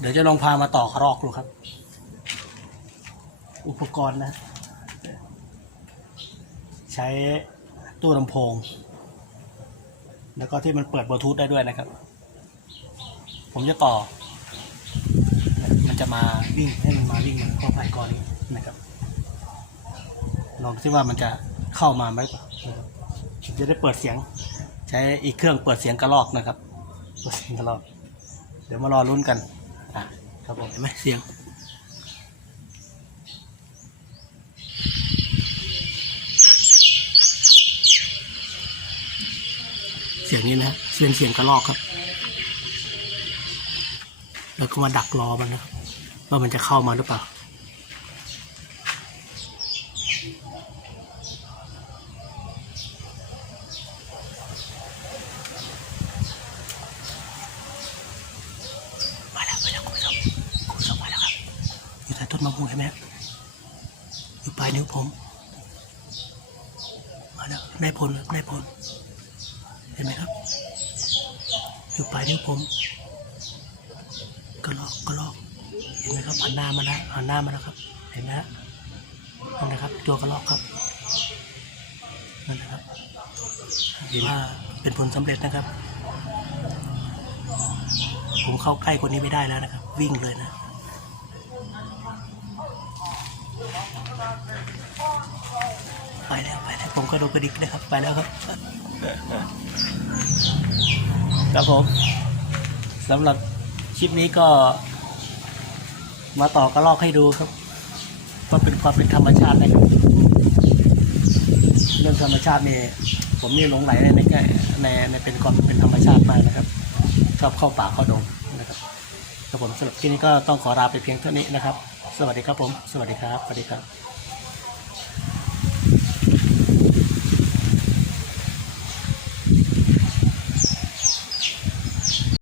เดี๋ยวจะลองพามาต่อกระรอกดูครับ อุปกรณ์นะ ใช้ตู้ลำโพง แล้วก็ที่มันเปิดบลูทูธได้ด้วยนะครับ ผมจะต่อ มันจะมาวิ่งให้มันมาวิ่งมันเข้าไปก่อนนี้นะครับลองที่ว่ามันจะเข้ามาไหมก่อนนะครับจะได้เปิดเสียง ใช้อีกเครื่องเปิดเสียงกระลอกนะครับเปิดเสียงกระลอก เดี๋ยวมารอลุ้นกัน ห็นไหมเสียง เสียงนี้นะฮะเสียงเสียงกระลอกครับ แล้วก็มาดักรอมันนะว่ามันจะเข้ามาหรือเปล่าแล้วมาแล้วคุณผู้ชมคุณผู้ชมมาแล้วครับ อยู่ใต้ต้นมะม่วงเห็นไหมฮะอยู่ปลายนิ้วผมมาแล้วนายพลครับนายพลเห็นไหมครับ อยู่ปลายนิ้วผมก็ลอกก็ลอกเห็นไหมครับหันหน้ามาแล้วหันหน้ามาแล้วครับ เห็นไหมฮะนั่นนะครับ ตัวกระลอกครับนั่นนะครับเห็นว่าเป็นผลสำเร็จนะครับ ผมเข้าใกล้คนนี้ไม่ได้แล้วนะครับ วิ่งเลยนะ ไปแล้วไปแล้วผมก็โดนกระดิกเลยครับ ไปแล้วครับ ครับผมสำหรับคลิปนี้ก็ มาต่อกระลอกให้ดูครับว่าเป็นความเป็นธรรมชาตินะครับเรื่องธรรมชาตินี่ผมนี่หลงไหลในในในในเป็นความเป็นธรรมชาติมากนะครับ ชอบเข้าป่าเข้าดง ผมสำหรับคลิปนี้ก็ต้องขอลาไปเพียงเท่านี้นะครับ สวัสดีครับผม สวัสดีครับ สวัสดีครับ